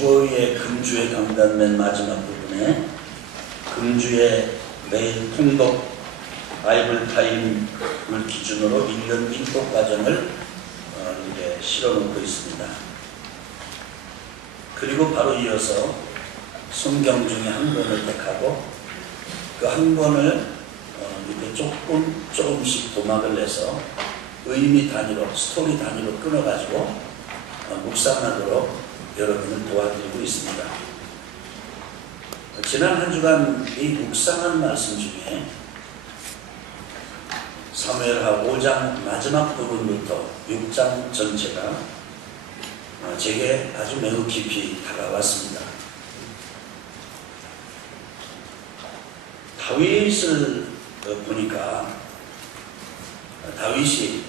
15일의 금주의 강단 맨 마지막 부분에 금주의 매일 통독 바이블 타임을 기준으로 1년 인독 과정을 이제 실어놓고 있습니다. 그리고 바로 이어서 성경 중에 한 권을 택하고 그 한 권을 이렇게 조금씩 도막을 내서 의미 단위로, 스토리 단위로 끊어가지고 묵상하도록 여러분을 도와드리고 있습니다. 지난 한 주간 이 묵상한 말씀 중에 사무엘하 5장 마지막 부분부터 6장 전체가 제게 아주 매우 깊이 다가왔습니다. 다윗을 보니까 다윗이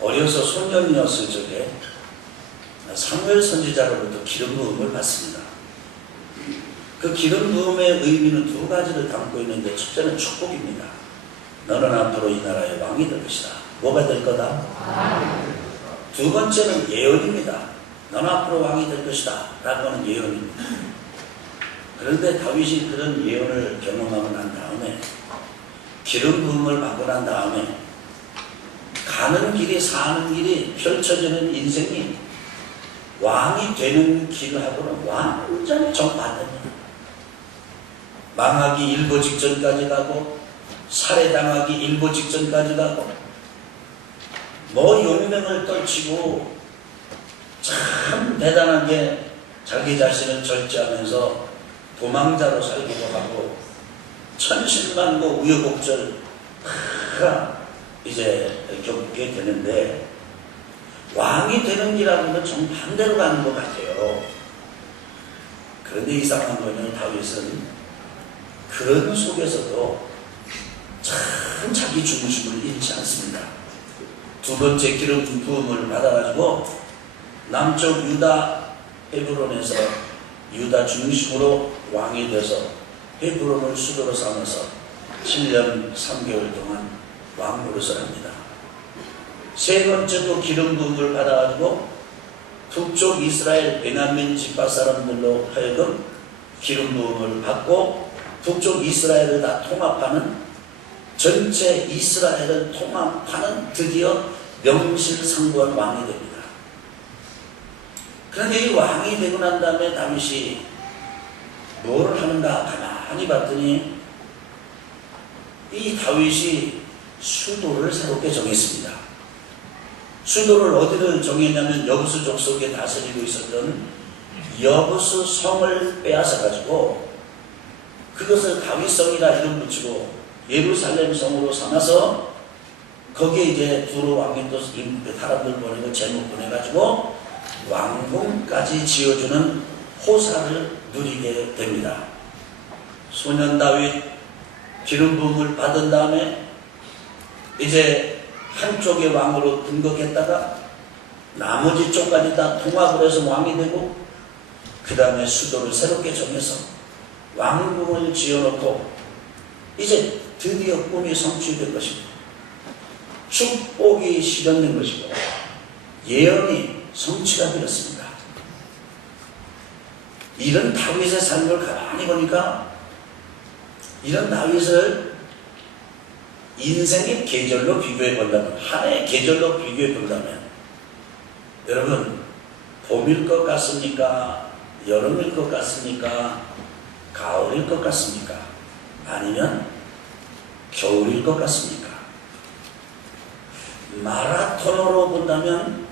어려서 소년이었을 적에 사무엘 선지자로부터 기름 부음을 받습니다. 그 기름 부음의 의미는 두 가지를 담고 있는데 첫째는 축복입니다. 너는 앞으로 이 나라의 왕이 될 것이다. 뭐가 될 거다? 두 번째는 예언입니다. 너는 앞으로 왕이 될 것이다 라고 하는 예언입니다. 그런데 다윗이 그런 예언을 경험하고 난 다음에 기름 부음을 받고 난 다음에 가는 길이 사는 길이 펼쳐지는 인생이 왕이 되는 길하고는 완전히 정반대입니다. 망하기 일보 직전까지 가고 살해당하기 일보 직전까지 가고 뭐 용맹을 떨치고 참 대단하게 자기 자신을 절제하면서 도망자로 살기도 하고 천신만고 우여곡절 이제 겪게 되는데 왕이 되는 길하고는 정반대로 가는 것 같아요. 그런데 이상한 거는 다윗은 그런 속에서도 참 자기 중심을 잃지 않습니다. 두 번째 기름 부음을 받아가지고 남쪽 유다 헤브론에서 유다 중심으로 왕이 돼서 헤브론을 수도로 삼아서 7년 3개월 동안 왕 노릇을 합니다. 세 번째도 기름 부음을 받아가지고 북쪽 이스라엘 베냐민 지파 사람들로 하여금 기름 부음을 받고 북쪽 이스라엘을 다 통합하는 전체 이스라엘을 통합하는 드디어 명실상부한 왕이 됩니다. 그런데 이 왕이 되고 난 다음에 다윗이 뭘 하는가 가만히 봤더니 이 다윗이 수도를 새롭게 정했습니다. 수도를 어디를 정했냐면 여부수 족속에 다스리고 있었던 여부수 성을 빼앗아 가지고 그것을 다윗성이라 이름 붙이고 예루살렘 성으로 삼아서 거기에 이제 두로 왕이 또 사람들 보내고 제목 보내가지고 왕궁까지 지어주는 호사를 누리게 됩니다. 소년 다윗 기름 부음을 받은 다음에 이제 한쪽의 왕으로 등극했다가 나머지 쪽까지 다 통합을 해서 왕이 되고 그 다음에 수도를 새롭게 정해서 왕궁을 지어놓고 이제 드디어 꿈이 성취된 것입니다. 축복이 실현된 것이고 예언이 성취가 되었습니다. 이런 다윗의 삶을 가만히 보니까 이런 다윗을 인생의 계절로 비교해 본다면 한 해의 계절로 비교해 본다면 여러분 봄일 것 같습니까? 여름일 것 같습니까? 가을일 것 같습니까? 아니면 겨울일 것 같습니까? 마라토너로 본다면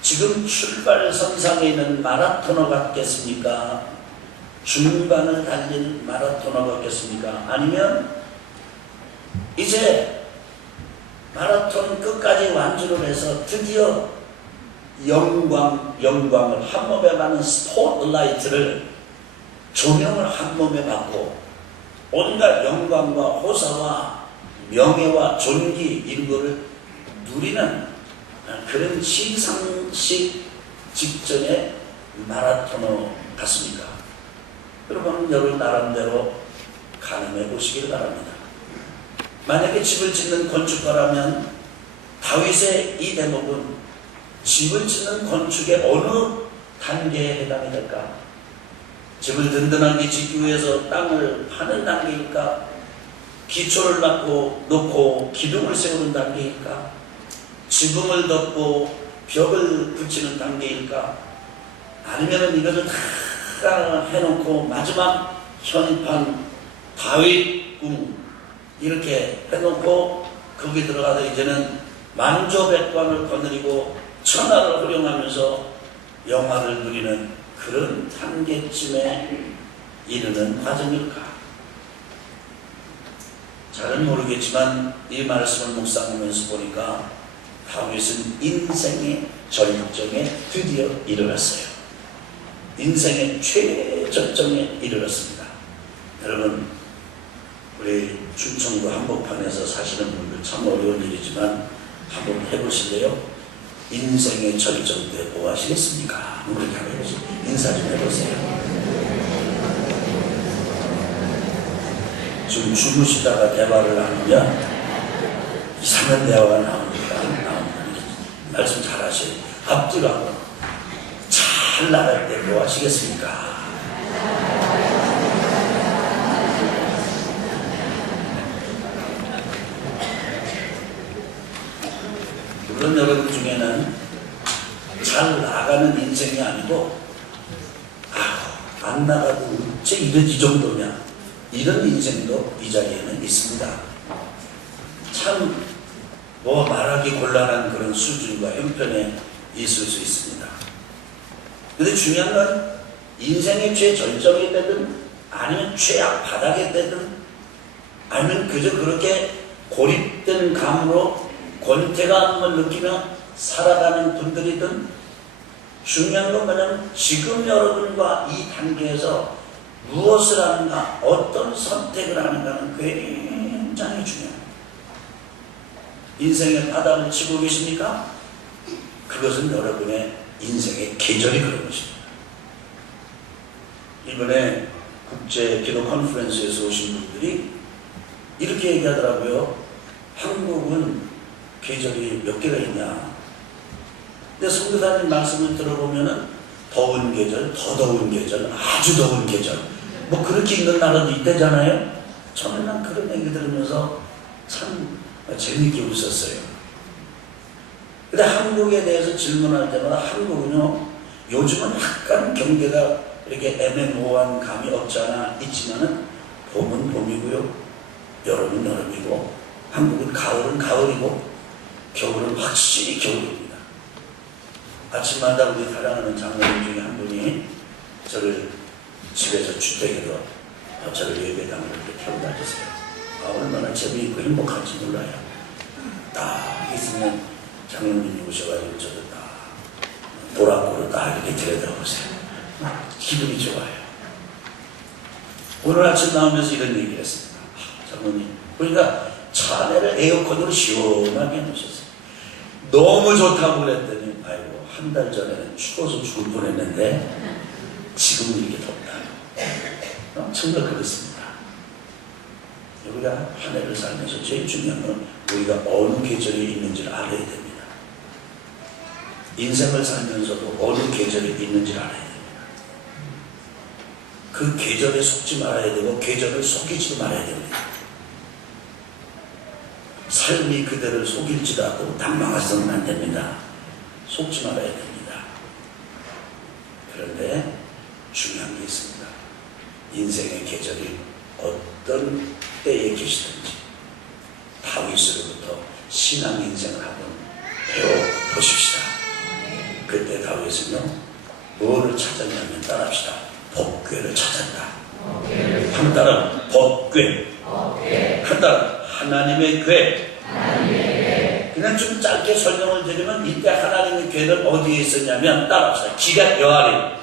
지금 출발선상에 있는 마라토너 같겠습니까? 중반을 달린 마라토너 같겠습니까? 아니면 이제 마라톤 끝까지 완주를 해서 드디어 영광을 한 몸에 받는 스포트라이트를 조명을 한 몸에 받고 온갖 영광과 호사와 명예와 존귀 이런 누리는 그런 시상식 직전의 마라토너 같습니까? 여러분 나름대로 가늠해 보시길 바랍니다. 만약에 집을 짓는 건축가라면 다윗의 이 대목은 집을 짓는 건축의 어느 단계에 해당이 될까? 집을 든든하게 짓기 위해서 땅을 파는 단계일까? 기초를 놓고 기둥을 세우는 단계일까? 지붕을 덮고 벽을 붙이는 단계일까? 아니면 이것을 다 해놓고 마지막 현판, 다윗궁 이렇게 해놓고 거기 들어가서 이제는 만조백관을 거느리고 천하를 활용하면서 영화를 누리는 그런 단계쯤에 이르는 과정일까? 잘은 모르겠지만 이 말씀을 묵상하면서 보니까 다윗은 인생의 절정에 드디어 이르렀어요. 인생의 최절정에 이르렀습니다. 여러분, 우리 충청도 한복판에서 사시는 분들 참 어려운 일이지만 한번 해보실래요? 인생의 절정 때 뭐 하시겠습니까? 그렇게 해보세요. 인사 좀 해보세요. 지금 주무시다가 대화를 나누면 이상한 대화가 나옵니다. 말씀 잘 하셔요. 앞뒤로 한번 잘 나갈 때 뭐 하시겠습니까? 물론 여러분 중에는 잘 나가는 인생이 아니고 안 나가도 어째 이 정도냐 이런 인생도 이 자리에는 있습니다. 참 말하기 곤란한 그런 수준과 형편에 있을 수 있습니다. 그런데 중요한 건 인생의 최절정이 되든 아니면 최악 바닥에 되든 아니면 그저 그렇게 고립된 감으로 권태감을 느끼며 살아가는 분들이든 중요한 건 뭐냐면 지금 여러분과 이 단계에서 무엇을 하는가, 어떤 선택을 하는가는 굉장히 중요합니다. 인생의 바닥을 치고 계십니까? 그것은 여러분의 인생의 계절이 그런 것입니다. 이번에 국제 기도 컨퍼런스에서 오신 분들이 이렇게 얘기하더라고요. 한국은 계절이 몇 개가 있냐. 근데 선교사님 말씀을 들어보면은 더운 계절, 더 더운 계절, 아주 더운 계절 뭐 그렇게 있는 나라도 있다잖아요. 저는 그런 얘기 들으면서 참 재밌게 웃었어요. 근데 한국에 대해서 질문할 때마다 한국은요 요즘은 약간 경계가 이렇게 애매모호한 감이 없지 않아 있지만은 봄은 봄이고요, 여름은 여름이고, 한국은 가을은 가을이고, 겨울은 확실히 겨울입니다. 아침마다 우리 사랑하는 장로님 중에 한 분이 저를 집에서 주택에서 저를 예배당으로 이렇게 태워다 주세요. 얼마나 재미있고 행복한지 몰라요. 딱 있으면 장로님이 오셔가지고 저를 딱 보라보로 딱 이렇게 들여다보세요. 기분이 좋아요. 오늘 아침 나오면서 이런 얘기를 했습니다. 장로님, 그러니까 차 안에를 에어컨으로 시원하게 해놓으셨어요. 너무 좋다고 그랬더니 아이고 한 달 전에는 추워서 죽을 뻔했는데 지금은 이렇게 덥다. 정말 그렇습니다. 우리가 한 해를 살면서 제일 중요한 건 우리가 어느 계절에 있는지를 알아야 됩니다. 인생을 살면서도 어느 계절에 있는지를 알아야 됩니다. 그 계절에 속지 말아야 되고 계절을 속이지도 말아야 됩니다. 삶이 그대를 속일지라도 당망해서는 안 됩니다. 속지 말아야 됩니다. 그런데 중요한 게 있습니다. 인생의 계절이 어떤 때에 계시든지 다윗으로부터 신앙 인생을 한번 배워보십시다. 그때 다윗은요 뭐를 찾았냐면 따라합시다. 법궤를 찾았다. 한 딸은 법궤, 한 딸은 하나님의 궤. 그냥 좀 짧게 설명을 드리면 이때 하나님의 궤는 어디에 있었냐면 따라합시다. 기럇 여아림.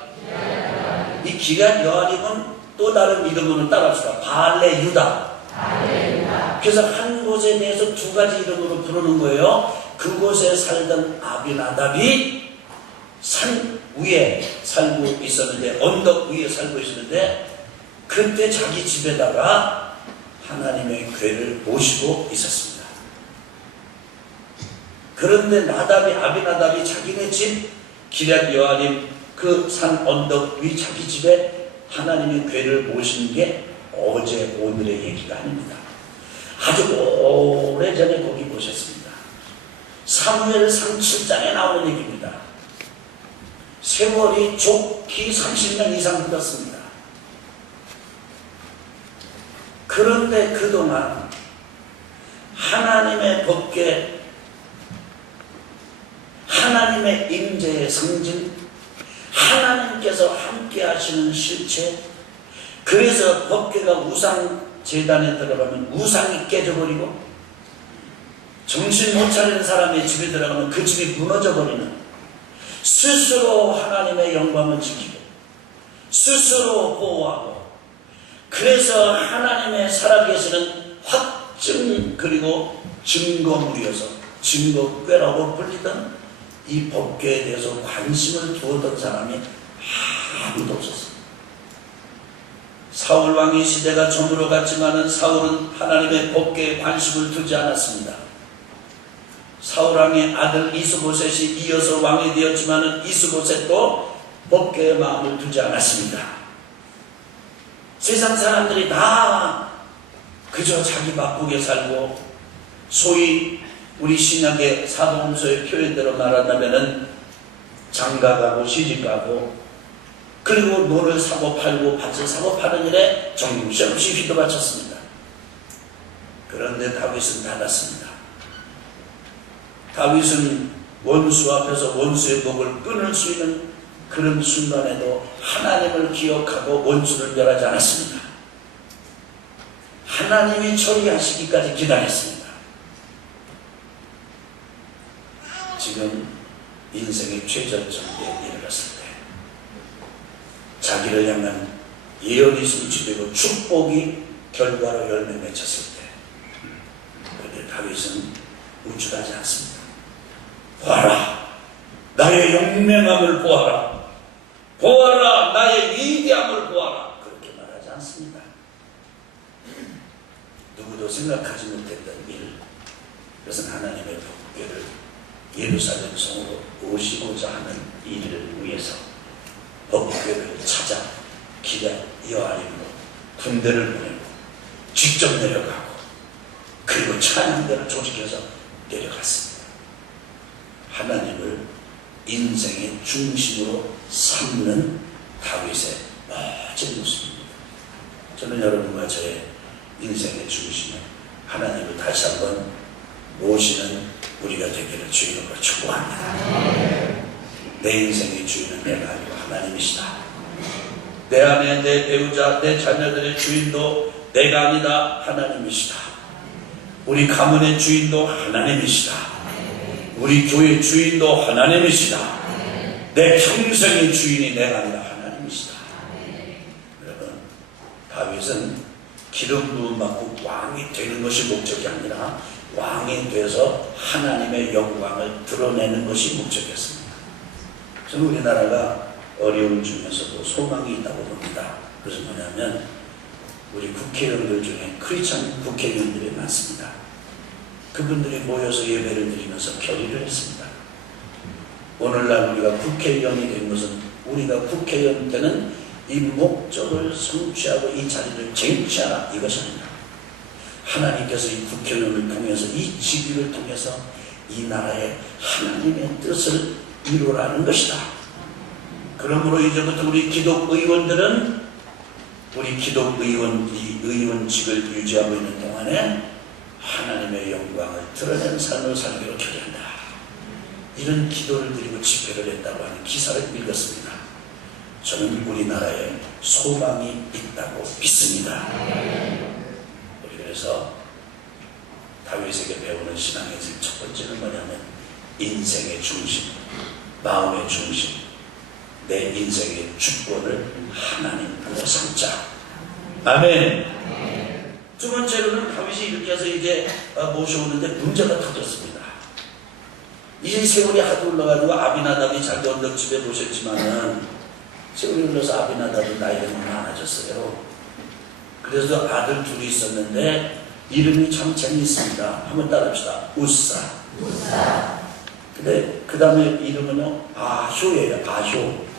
이 기럇 여아림은 또 다른 이름으로 따라합시다. 바알레 유다. 그래서 한 곳에 대해서 두 가지 이름으로 부르는 거예요. 그곳에 살던 아비나답이 산 위에 살고 있었는데, 언덕 위에 살고 있었는데, 그때 자기 집에다가 하나님의 궤를 모시고 있었습니다. 그런데 아비나답이 자기네 집 기럇 여아림 그 산 언덕 위 자기 집에 하나님의 궤를 모신 게 어제 오늘의 얘기가 아닙니다. 아주 오래전에 거기 보셨습니다. 사무엘상 7장에 나오는 얘기입니다. 세월이 좋기 30년 이상 흘렀습니다. 그런데 그동안 하나님의 법궤, 하나님의 임재의 상징, 하나님께서 함께 하시는 실체, 그래서 법궤가 우상 제단에 들어가면 우상이 깨져버리고, 정신 못 차리는 사람의 집에 들어가면 그 집이 무너져버리는, 스스로 하나님의 영광을 지키고 스스로 보호하고, 그래서 하나님의 살아계시는 확증 그리고 증거물이어서 증거궤라고 불리던 이 법궤에 대해서 관심을 두었던 사람이 아무도 없었습니다. 사울 왕의 시대가 저물어 갔지만은 사울은 하나님의 법궤에 관심을 두지 않았습니다. 사울 왕의 아들 이스보셋이 이어서 왕이 되었지만은 이스보셋도 법궤에 마음을 두지 않았습니다. 세상 사람들이 다 그저 자기 바쁘게 살고, 소위 우리 신약의 사도후서의 표현대로 말한다면은 장가가고 시집가고, 그리고 노를 사고 팔고 밭을 사고 파는 일에 정신없이 휘도바쳤습니다. 그런데 다윗은 달랐습니다. 다윗은 원수 앞에서 원수의 목을 끊을 수 있는 그런 순간에도 하나님을 기억하고 원수를 멸하지 않았습니다. 하나님이 처리하시기까지 기다렸습니다. 지금 인생의 최절정대에 이르렀을 때, 자기를 향한 예언이 성취되고 축복이 결과로 열매 맺혔을 때, 그런데 다윗은 우쭐하지 않습니다. 보아라, 나의 영맹함을 보아라, 보아라, 나의 위대함을 보아라, 그렇게 말하지 않습니다. 누구도 생각하지 못했던 일, 그것은 하나님의 법궤를 예루살렘 성으로 오시고자 하는 일을 위해서 법궤를 찾아 기ля 여아림으로 군대를 보내고 직접 내려가고, 그리고 찬양대를 조직해서 내려갔습니다. 하나님을 인생의 중심으로 삼는 다윗의 멋진 모습입니다. 저는 여러분과 저의 인생의 중심에 하나님을 다시 한번 모시는 우리가 되기를 주님으로 축복합니다. 내 인생의 주인은 내가 아니고 하나님이시다. 내 안에 내 배우자, 내 자녀들의 주인도 내가 아니다, 하나님이시다. 우리 가문의 주인도 하나님이시다. 우리 교회 주인도 하나님이시다. 내 평생의 주인이 내가 아니라 하나님이시다. 여러분, 다윗은 기름 부음 받고 왕이 되는 것이 목적이 아니라 왕이 되어서 하나님의 영광을 드러내는 것이 목적이었습니다. 저는 우리나라가 어려움 중에서도 소망이 있다고 봅니다. 그것은 뭐냐면, 우리 국회의원들 중에 크리스찬 국회의원들이 많습니다. 그분들이 모여서 예배를 드리면서 결의를 했습니다. 오늘날 우리가 국회의원이 된 것은 우리가 국회의원 되는 이 목적을 성취하고 이 자리를 쟁취하라, 이것이 아니라 하나님께서 이 국회의원을 통해서, 이 직위를 통해서 이 나라의 하나님의 뜻을 이루라는 것이다. 그러므로 이제부터 우리 기독의원들은 우리 기독의원직을 유지하고 있는 동안에 하나님의 영광을 드러내는 삶을 살기로 결의한다. 이런 기도를 드리고 집회를 했다고 하는 기사를 읽었습니다. 저는 우리나라에 소망이 있다고 믿습니다. 우리 그래서 다윗에게 배우는 신앙의 첫 번째는 뭐냐면, 인생의 중심, 마음의 중심, 내 인생의 주권을 하나님으로 삼자. 아멘. 두 번째로는 다윗이 이렇게 해서 이제 모셔오는데 문제가 터졌습니다. 이제 세월이 하도 흘러가지고 아비나답이 자기 언덕집에 모셨지만은 세월이 흘러서 아비나답이 나이가 너무 많아졌어요. 그래서 아들 둘이 있었는데 이름이 참 재미있습니다. 한번 따라합시다. 우사. 근데 그 다음에 이름은요, 아효예요. 아효.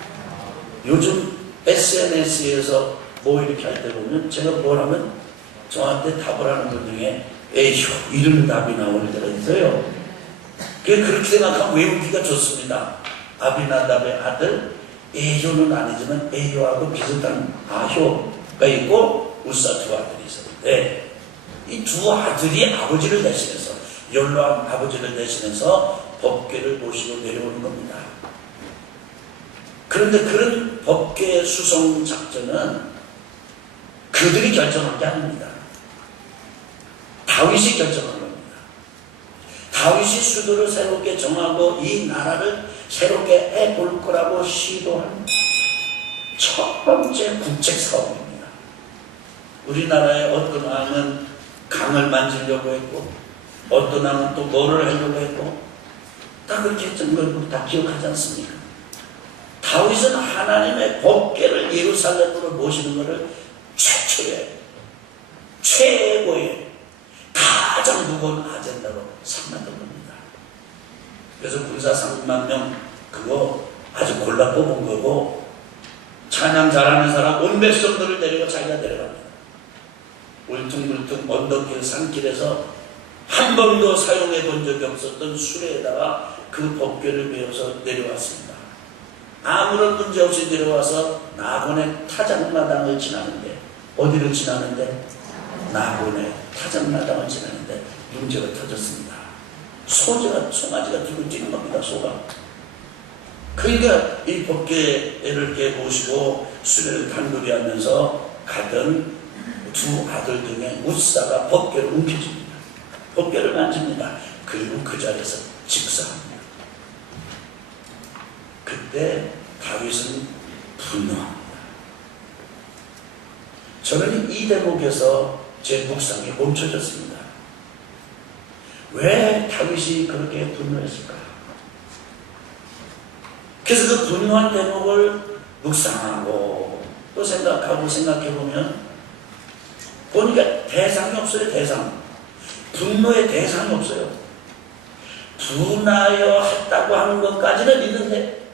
요즘 SNS에서 뭐 이렇게 할 때 보면 제가 뭘 하면 저한테 답을 하는 분 중에 에휴 이런 답이 나올 때가 있어요. 그렇게 생각하면 외우기가 좋습니다. 아비나답의 아들 에효는 아니지만 에효하고 비슷한 아효가 있고 우사 두 아들이 있었는데 이 두 아들이 아버지를 대신해서 연로한 아버지를 대신해서 법궤를 모시고 내려오는 겁니다. 그런데 그런 법궤 수송 작전은 그들이 결정한 게 아닙니다. 다윗이 결정한 겁니다. 다윗이 수도를 새롭게 정하고 이 나라를 새롭게 해볼 거라고 시도한 첫 번째 국책 사업입니다. 우리나라의 어떤 왕은 강을 만지려고 했고 어떤 왕은 또 뭐를 하려고 했고 다 그렇게 했던 걸 다 기억하지 않습니까? 다윗은 하나님의 법궤를 예루살렘으로 모시는 것을 최고의 가장 무거운 아젠다로 삼았던 겁니다. 그래서 군사 3만 명 그거 아주 골라 뽑은 거고 찬양 잘하는 사람 온 백성들을 데리고 자기가 내려갑니다. 울퉁불퉁 언덕길 산길에서 한 번도 사용해 본 적이 없었던 수레에다가 그 법궤를 메어서 내려왔습니다. 아무런 문제 없이 내려와서 나곤의 타작마당을 지나는데 어디를 지나는데? 나곤의 타작마당을 지나는데 문제가 터졌습니다. 송아지가 들고 뛰는 겁니다. 소가. 그러니까 이 법궤를 이렇게 모시고 수레를 단둘이 하면서 가던 두 아들 중에 우사가 법궤를 움켜집니다. 법궤를 만집니다. 그리고 그 자리에서 직사합니다. 그때 다윗은 분노합니다. 저는 이 대목에서 제 묵상이 멈춰졌습니다. 왜 다윗이 그렇게 분노했을까? 그래서 그 분노한 대목을 묵상하고 또 생각해보면 보니까 대상이 없어요. 분노의 대상이 없어요. 분하여 했다고 하는 것까지는 있는데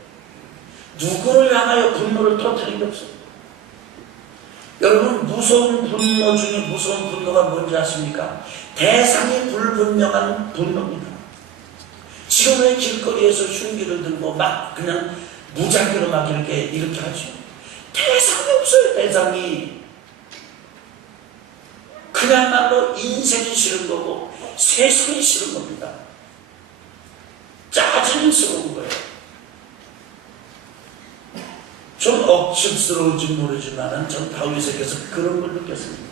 누구를 향하여 분노를 터뜨린 게 없어요. 여러분 무서운 분노 중에 무서운 분노가 뭔지 아십니까? 대상이 불분명한 분노입니다. 지금 왜 길거리에서 흉기를 들고 막 그냥 무작위로 막 이렇게 하죠? 대상이 없어요. 대상이. 그야말로 인생이 싫은 거고 세상이 싫은 겁니다. 짜증스러운 거예요. 좀 억측스러울지 모르지만 전 다윗에게서 그런 걸 느꼈습니다.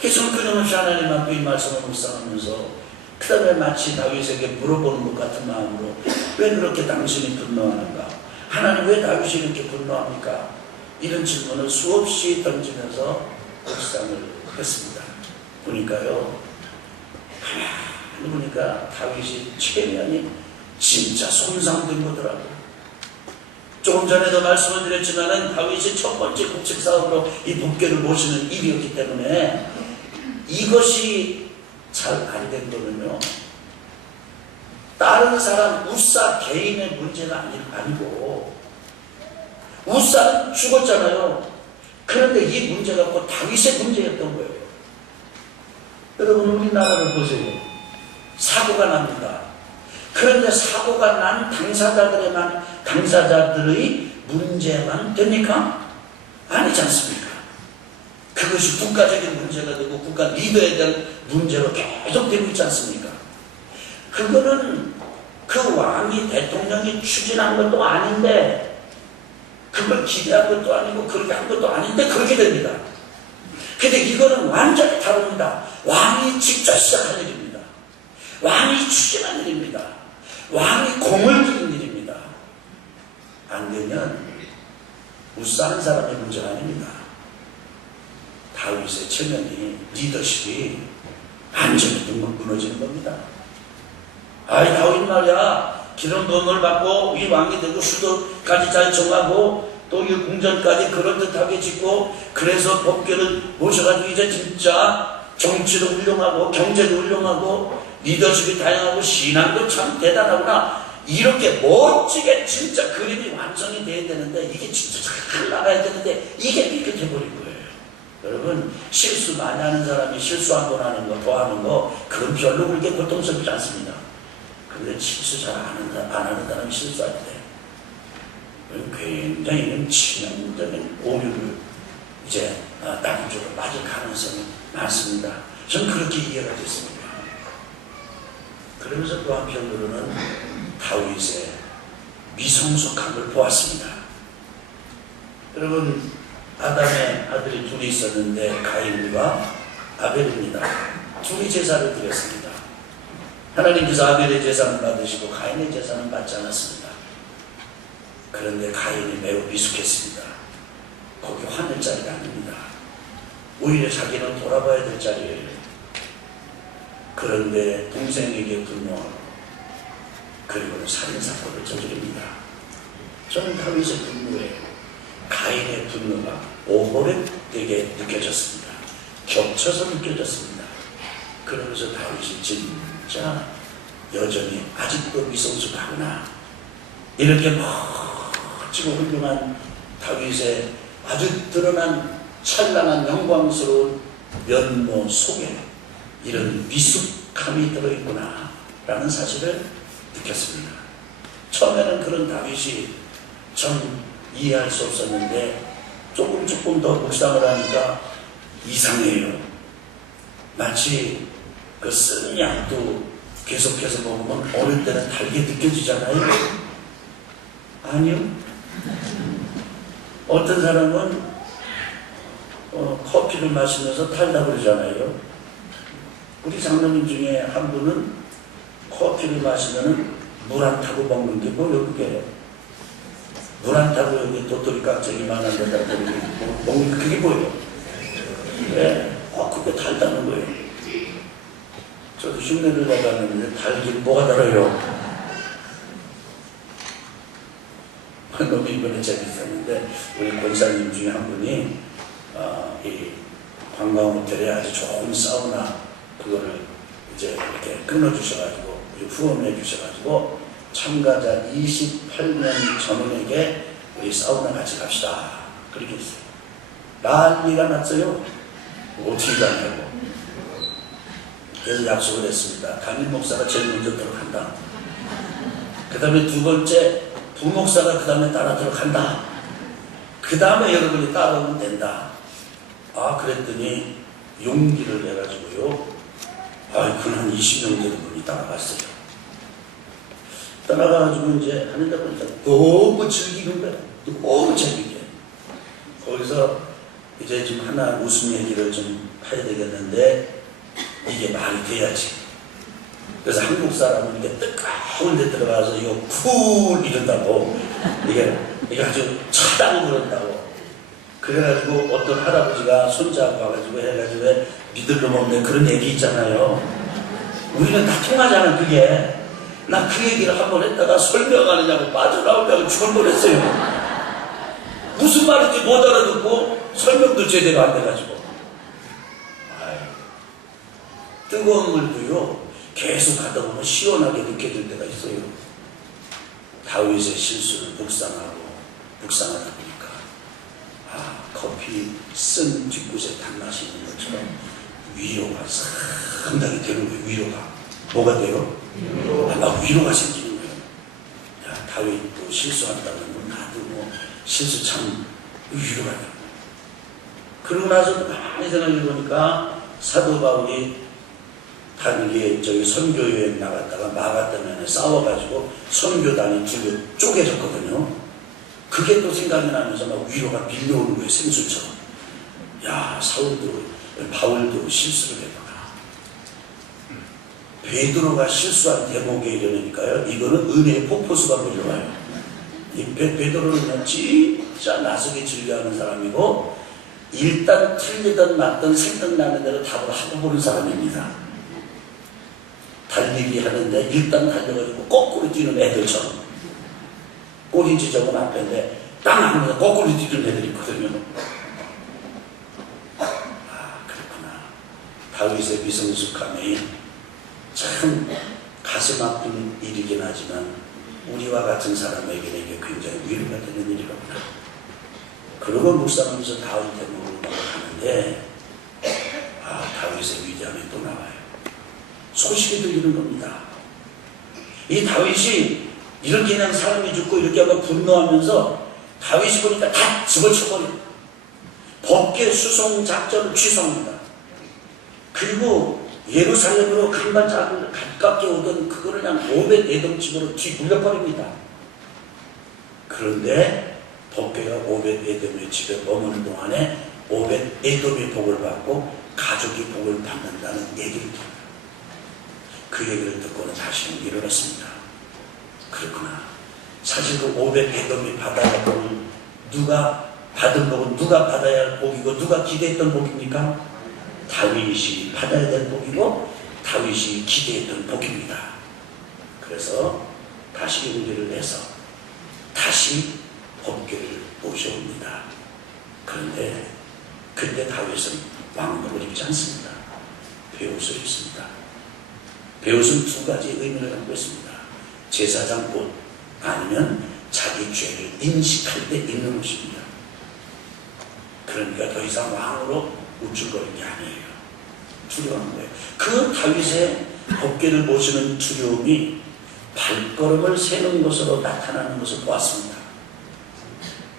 그래서 끊임없이 하나님 앞에 이 말씀을 묵상하면서 그 다음에 마치 다윗에게 물어보는 것 같은 마음으로 왜 그렇게 당신이 분노하는가? 하나님 왜 다윗이 이렇게 분노합니까? 이런 질문을 수없이 던지면서 묵상을 했습니다. 보니까요, 하나님 보니까 다윗이 체면이 진짜 손상된 거더라고요. 조금 전에도 말씀을 드렸지만은 다윗이 첫 번째 국책 사업으로 이 법궤를 모시는 일이었기 때문에 이것이 잘 안 된 거는요, 다른 사람 우사 개인의 문제가 아니고 우사는 죽었잖아요. 그런데 이 문제가 곧 다윗의 문제였던 거예요. 여러분 우리나라를 보세요. 사고가 납니다. 그런데 사고가 난 당사자들의 문제만 됩니까? 아니지 않습니까? 그것이 국가적인 문제가 되고 국가 리더에 대한 문제로 계속 되고 있지 않습니까? 그거는 그 왕이 대통령이 추진한 것도 아닌데 그걸 기대한 것도 아니고 그렇게 한 것도 아닌데 그렇게 됩니다. 근데 이거는 완전히 다릅니다. 왕이 직접 시작한 일입니다. 왕이 추진한 일입니다. 왕이 공을 들인 일입니다. 안 되면 우싸는 사람의 문제가 아닙니다. 다윗의 체면이, 리더십이 완전히 무너지는 겁니다. 아이 다윗 말이야, 기름 부음을 받고 이 왕이 되고 수도까지 잘 정하고 또 이 궁전까지 그럴듯하게 짓고 그래서 법궤를 모셔가지고 이제 진짜 정치도 훌륭하고 경제도 훌륭하고 리더십이 다양하고 신앙도 참 대단하구나. 이렇게 멋지게 진짜 그림이 완성이 돼야 되는데 이게 진짜 잘 나가야 되는데 이게 삐끗해버린 거예요. 여러분 실수 많이 하는 사람이 실수 한 번 하는 거 더 하는 거 그건 별로 그렇게 고통스럽지 않습니다. 그런데 실수 잘 안 하는 사람이 실수할 때 굉장히 치명적인 오류를 이제 다른 쪽으로 맞을 가능성이 많습니다. 저는 그렇게 이해가 됐습니다. 그러면서 또 한편으로는 다윗의 미성숙함을 보았습니다. 여러분 아담의 아들이 둘이 있었는데 가인과 아벨입니다. 둘이 제사를 드렸습니다. 하나님께서 아벨의 제사는 받으시고 가인의 제사는 받지 않았습니다. 그런데 가인이 매우 미숙했습니다. 거기 화낼 자리가 아닙니다. 오히려 자기는 돌아봐야 될 자리예요. 그런데 동생에게 분노하고 그리고는 살인사건을 저지릅니다. 저는 다윗의 분노에 가인의 분노가 오버랩되게 느껴졌습니다. 겹쳐서 느껴졌습니다. 그러면서 다윗이 진짜 여전히 아직도 미성숙하구나. 이렇게 멋지고 훌륭한 다윗의 아주 드러난 찬란한 영광스러운 면모 속에 이런 미숙함이 들어있구나 라는 사실을 느꼈습니다. 처음에는 그런 다윗이 참 이해할 수 없었는데 조금 더 묵상을 하니까 이상해요. 마치 그 쓴 약도 계속해서 먹으면 어릴 때는 달게 느껴지잖아요. 아니요. 어떤 사람은 커피를 마시면서 달다 그러잖아요. 우리 장로님 중에 한 분은 커피를 마시면 물 안 타고 먹는 게 뭐예요 그게? 물 안 타고 여기 도토리 깍쟁이만한 데다 먹는 게 그게 뭐예요? 네, 그게 달다는 거예요. 저도 흉내를 내봤는데 달긴 뭐가 달아요? 너무 이번에 재밌었는데 우리 권사님 중에 한 분이 이 관광호텔에 아주 좋은 사우나 그거를 이제 이렇게 끊어주셔가지고 후원해 주셔가지고 참가자 28명 전원에게 우리 사우나 같이 갑시다 그렇게 했어요. 난리가 났어요. 어떻게 가냐고. 그래서 약속을 했습니다. 담임 목사가 제일 먼저 들어간다. 그 다음에 두 번째 부목사가 그 다음에 따라 들어간다. 그 다음에 여러분이 따라오면 된다. 그랬더니 용기를 내가지고요. 그한 20명 되는 분이 따라갔어요. 따라가가지고 이제 하는데 보니까 너무 즐기는 거야. 너무 재밌게. 거기서 이제 좀 하나 웃음 얘기를 좀 해야 되겠는데 이게 말이 돼야지. 그래서 한국 사람은 이게 뜨거운 데 들어가서 이거 쿨 이런다고 이게 아주 차다고 그런다고. 그래가지고 어떤 할아버지가 손잡고 와가지고 해가지고 믿을 놈 없네 그런 얘기 있잖아요. 우리는 다 통하잖아 그게. 나 그 얘기를 한번 했다가 설명하느냐고 빠져나오려고 죽을 뻔했어요. 무슨 말인지 못 알아듣고 설명도 제대로 안 돼가지고. 뜨거운 물도요 계속 하다 보면 시원하게 느껴질 때가 있어요. 다윗의 실수를 묵상하다 보니까 커피 쓴 뒷곳에 단맛이 있는 것처럼 위로가 상당히 되는 거예요. 위로가 뭐가 돼요? 위로가 생기는 거예요. 다윗도 실수한다는 건 나도 실수 참 위로가 돼요. 그러고 나서 많이 생각해 보니까 사도 바울이 단기에 선교 여행 나갔다가 마가 때문에 싸워가지고 선교단이 두 쪼개졌거든요. 그게 또 생각이 나면서 막 위로가 밀려오는 거예요. 생수처럼. 바울도 실수를 했구나. 베드로가 실수한 대목에 이르니까요. 이거는 은혜의 폭포수가 밀려와요. 이 베드로는 진짜 나서기 즐겨하는 사람이고 일단 틀리든 맞든 생각나는 대로 답을 하고 보는 사람입니다. 달리기 하는데 일단 달려가지고 거꾸로 뛰는 애들처럼 꼬리 지점은 앞에인데 땅 하면서 거꾸로 뛰는 애들이 있거든요. 그렇구나. 다윗의 미성숙함이 참 가슴 아픈 일이긴 하지만 우리와 같은 사람에게는 이게 굉장히 위로가 되는 일이로구나. 그러고 묵상하면서 다윗 대목으로 넘어가는데 다윗의 위대함이 또 나와요. 소식이 들리는 겁니다. 이 다윗이 이렇게 그냥 사람이 죽고 이렇게 하고 분노하면서 다윗이 보니까 다 집어쳐버려. 법계 수송 작전을 취소합니다. 그리고 예루살렘으로 간발작을 가깝게 오던 그거를 그냥 오벳 에돔 집으로 뒤물려버립니다. 그런데 법계가 오벳 에돔의 집에 머무는 동안에 오벳 에돔이 복을 받고 가족이 복을 받는다는 얘기를 들어요. 그 얘기를 듣고는 다시는 일어났습니다. 그렇구나. 사실 그 오벳 에돔이 받아야 할 복을 누가 받은 복은 누가 받아야 할 복이고 누가 기대했던 복입니까? 다윗이 받아야 될 복이고 다윗이 기대했던 복입니다. 그래서 다시 용기를 내서 다시 법궤를 모셔옵니다. 그런데 그때 다윗은 왕복을 입지 않습니다. 베옷을 입습니다. 베옷은 두 가지 의미를 갖고 있습니다. 제사장 옷 아니면 자기 죄를 인식할 때 입는 옷입니다. 그러니까 더 이상 왕으로 우쭐거리는 게 아니에요. 두려워하는 거예요. 그 다윗의 법궤를 모시는 두려움이 발걸음을 세는 것으로 나타나는 것을 보았습니다.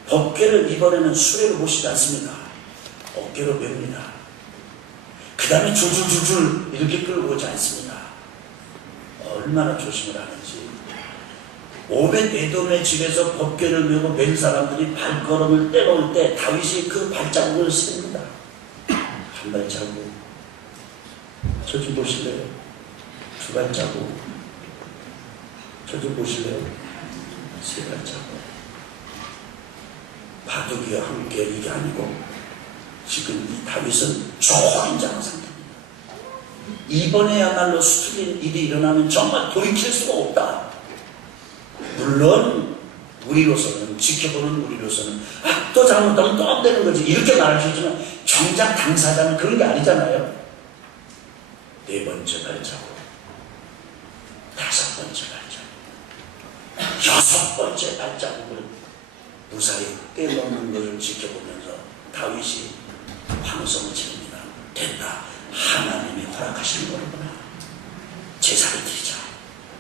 법궤를 이번에는 수레로 모시지 않습니다. 어깨로 맵니다. 그 다음에 줄줄줄줄 이렇게 끌고 오지 않습니다. 얼마나 조심을 하는지. 오벳 에돔의 집에서 법궤를 메고 맨 사람들이 발걸음을 떼놓을 때 다윗이 그 발자국을 셉니다. 한 발자국, 저 좀 보실래요? 두 발자국, 저 좀 보실래요? 세 발자국. 바둑이와 함께 이게 아니고 지금 이 다윗은 초인장 상태입니다. 이번에야말로 수틀린 일이 일어나면 정말 돌이킬 수가 없다. 물론 우리로서는, 지켜보는 우리로서는 또 잘못하면 또 안 되는 거지 이렇게 말할 수 있지만 정작 당사자는 그런 게 아니잖아요. 네 번째 발자국, 다섯 번째 발자국, 여섯 번째 발자국을 무사히 떼놓는 것을 지켜보면서 다윗이 황성을 지릅니다. 됐다. 하나님이 허락하시는 거구나. 제사를 드리자.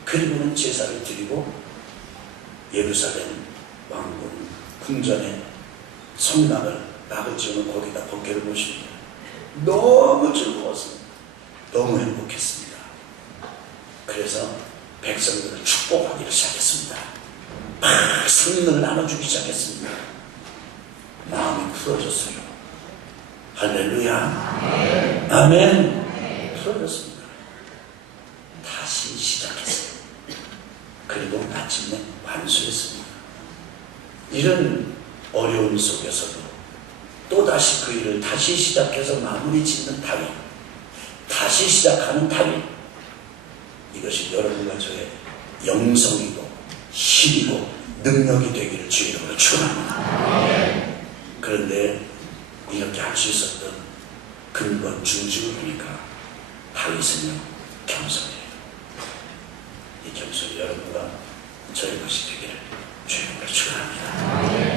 그리고는 제사를 드리고 예루살렘 왕궁 궁전에 성막을 낙을 지으면 거기다 법궤를 모십니다. 너무 즐거웠습니다. 너무 행복했습니다. 그래서 백성들을 축복하기를 시작했습니다. 막 성령을 나눠주기 시작했습니다. 마음이 풀어졌어요. 할렐루야. 아멘. 풀어졌습니다. 다시 시작했어요. 그리고 마침내 완수했습니다. 이런 어려움 속에서도 또다시 그 일을 다시 시작해서 마무리 짓는 다윗, 다시 시작하는 다윗. 이것이 여러분과 저의 영성이고 힘이고 능력이 되기를 주의 이름으로 축원합니다. 그런데 이렇게 할 수 있었던 근본 중심을 보니까 다윗은요 겸손해요. 이 겸손이 여러분과 저의 것이 되기를 주의 이름으로 축원합니다.